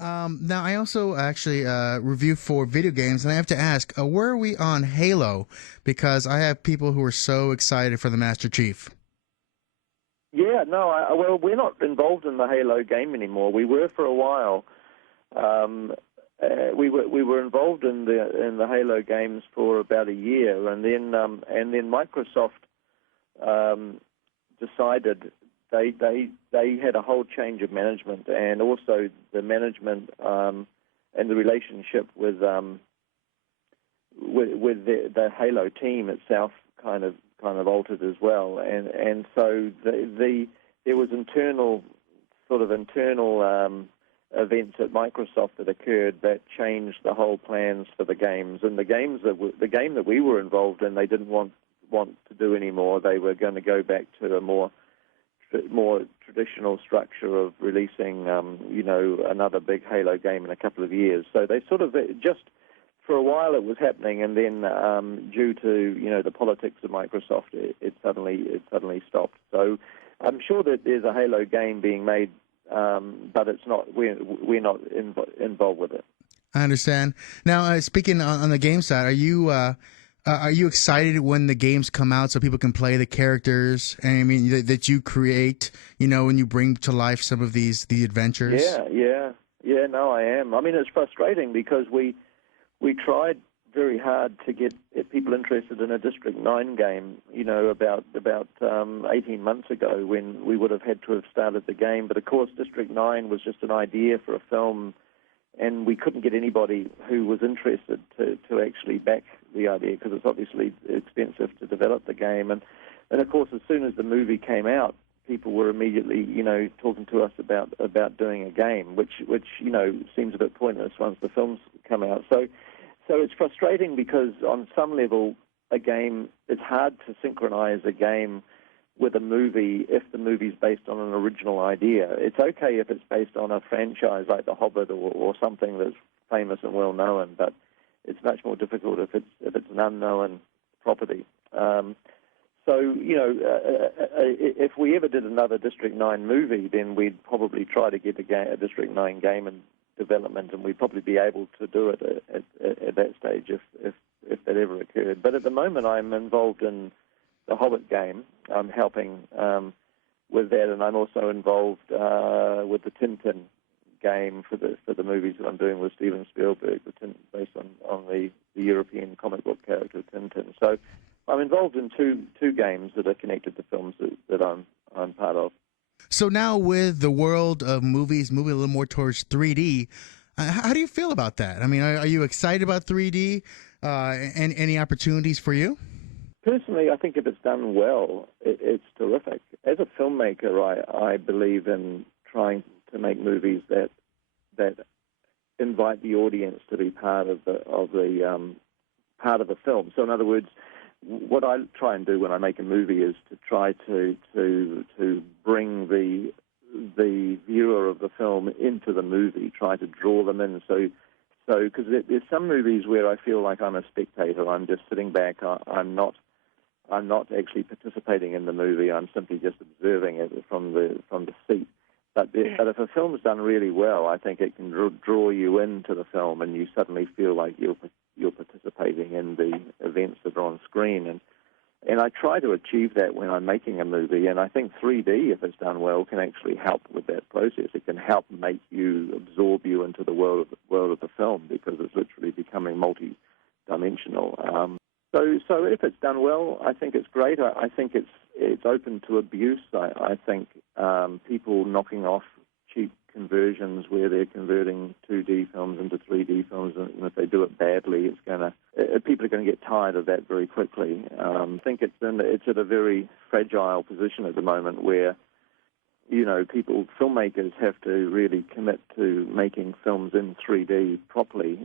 Now, I also actually review for video games, and I have to ask, where are we on Halo? Because I have people who are so excited for the Master Chief. Yeah, no, well, we're not involved in the Halo game anymore. We were for a while. Um, we were involved in the Halo games for about a year, and then Microsoft um, decided they had a whole change of management, and also the management and the relationship with the Halo team itself kind of altered as well, and so there was internal events at Microsoft that occurred that changed the whole plans for the games, and the game that we were involved in, they didn't want to do anymore. They were going to go back to a more traditional structure of releasing, another big Halo game in a couple of years. So they sort of just for a while it was happening, and then due to the politics of Microsoft, it suddenly stopped. So I'm sure that there's a Halo game being made, but it's not. We're not involved with it. I understand. Now, speaking on the game side, are you excited when the games come out so people can play the characters? And I mean that you create, when you bring to life some of the adventures. Yeah. No, I am. I mean, it's frustrating because we tried very hard to get people interested in a District 9 game, about 18 months ago, when we would have had to have started the game. But of course, District 9 was just an idea for a film, and we couldn't get anybody who was interested to actually back the idea, because it's obviously expensive to develop the game. And of course, as soon as the movie came out, people were immediately, talking to us about doing a game, which seems a bit pointless once the films come out. So it's frustrating because on some level, it's hard to synchronize a game with a movie if the movie's based on an original idea. It's okay if it's based on a franchise like The Hobbit or something that's famous and well known, but it's much more difficult if it's an unknown property. If we ever did another District 9 movie, then we'd probably try to get a District 9 game in development, and we'd probably be able to do it at that stage if that ever occurred. But at the moment, I'm involved in the Hobbit game. I'm helping with that, and I'm also involved with the Tintin game for the movies that I'm doing with Steven Spielberg, based on the European comic book character Tintin. So I'm involved in two games that are connected to films that I'm part of. So now with the world of movies moving a little more towards 3D, how do you feel about that? I mean, are you excited about 3D and any opportunities for you? Personally, I think if it's done well, it's terrific. As a filmmaker, I believe in trying to make movies that invite the audience to be part of the film. So, in other words, what I try and do when I make a movie is to try to bring the viewer of the film into the movie, try to draw them in. So because there's some movies where I feel like I'm a spectator. I'm just sitting back. I'm not actually participating in the movie. I'm simply just observing it from the seat. But if a film's done really well, I think it can draw you into the film, and you suddenly feel like you're participating in the events that are on screen. And I try to achieve that when I'm making a movie, and I think 3D, if it's done well, can actually help with that process. It can help absorb you into the world of the film, because it's literally becoming multi-dimensional. So if it's done well, I think it's great. I think it's open to abuse. I think people knocking off cheap conversions where they're converting 2D films into 3D films, and if they do it badly, people are going to get tired of that very quickly. I think it's at a very fragile position at the moment where filmmakers have to really commit to making films in 3D properly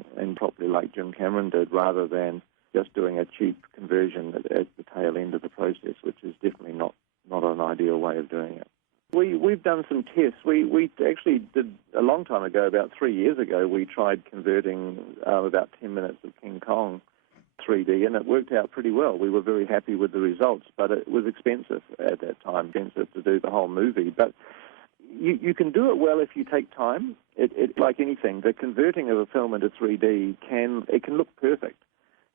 like Jim Cameron did, rather than just doing a cheap conversion at the tail end of the process, which is definitely not an ideal way of doing it. We've done some tests. We actually did a long time ago, about 3 years ago, we tried converting about 10 minutes of King Kong 3D, and it worked out pretty well. We were very happy with the results, but it was expensive at that time, expensive to do the whole movie. But you can do it well if you take time. Like anything, the converting of a film into 3D can look perfect.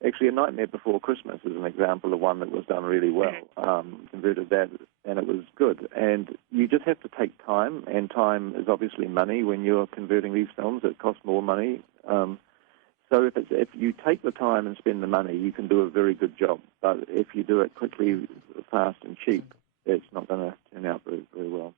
Actually, A Nightmare Before Christmas is an example of one that was done really well. Converted that, and it was good. And you just have to take time, and time is obviously money when you're converting these films. It costs more money. So if you take the time and spend the money, you can do a very good job. But if you do it quickly, fast, and cheap, it's not going to turn out very, very well.